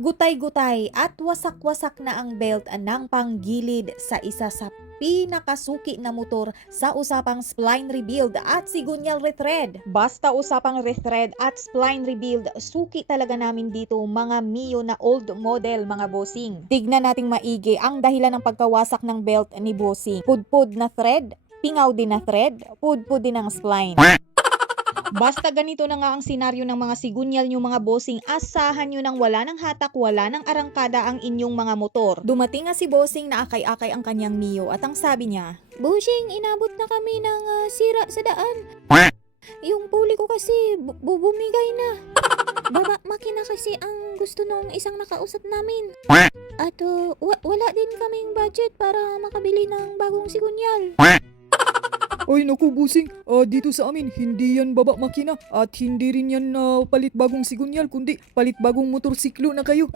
Gutay-gutay at wasak-wasak na ang belt ng panggilid sa isa sa pinakasuki na motor sa usapang spline rebuild at sigunyal rethread. Basta usapang rethread at spline rebuild, suki talaga namin dito mga Mio na old model mga bossing. Tignan nating maigi ang dahilan ng pagkawasak ng belt ni bossing. Pudpud na thread, pingaw din na thread, pudpud din ang spline. Basta ganito na nga ang senaryo ng mga sigunyal nyo mga bossing, asahan nyo nang wala ng hatak, wala ng arangkada ang inyong mga motor. Dumating nga si bossing na akay-akay ang kanyang Mio at ang sabi niya, "Bossing, inabot na kami ng sira sa daan. Yung puli ko kasi bumigay na. Baba makina kasi ang gusto nung isang nakausap namin. At wala din kaming budget para makabili ng bagong sigunyal." Ay naku busing, dito sa amin hindi yan baba makina at hindi rin yan palit bagong sigunyal kundi palit bagong motorsiklo na kayo.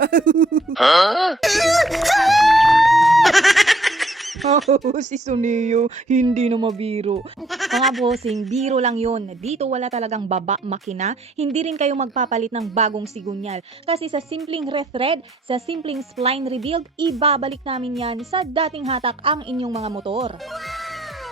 Si Suneo, hindi na mabiro. Mga bossing, biro lang yun. Dito wala talagang baba makina. Hindi rin kayo magpapalit ng bagong sigunyal. Kasi sa simpleng rethread, sa simpleng spline rebuild, ibabalik namin yan sa dating hatak ang inyong mga motor.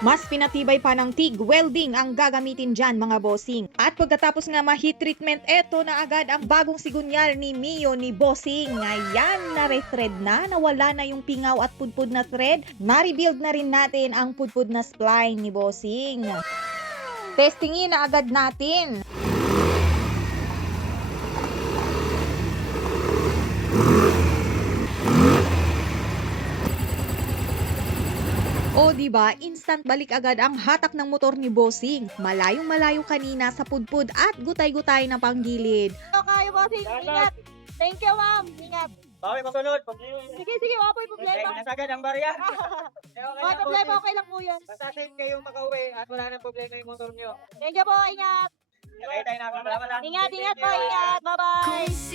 Mas pinatibay pa ng TIG welding ang gagamitin dyan mga bossing. At pagkatapos nga ma-heat treatment, eto na agad ang bagong sigunyal ni Mio ni bossing. Ayan, na-rethread na, nawala na yung pingaw at pudpud na thread. Na-rebuild na rin natin ang pudpud na spline ni bossing. Testingin na agad natin. O diba, instant balik agad ang hatak ng motor ni bossing. Malayong malayo kanina sa pudpud at gutay-gutay na panggilid. Okay, bossing. Ingat. Thank you, ma'am. Ingat. Bawi masunod. Sige, wala po yung problema. Nasagad ang barya. May problema, okay lang po yan. Basta safe kayong makauwi at wala nang problema yung motor nyo. Thank you po, ingat. Nakita tayo na. Ingat po, ingat. Bye-bye.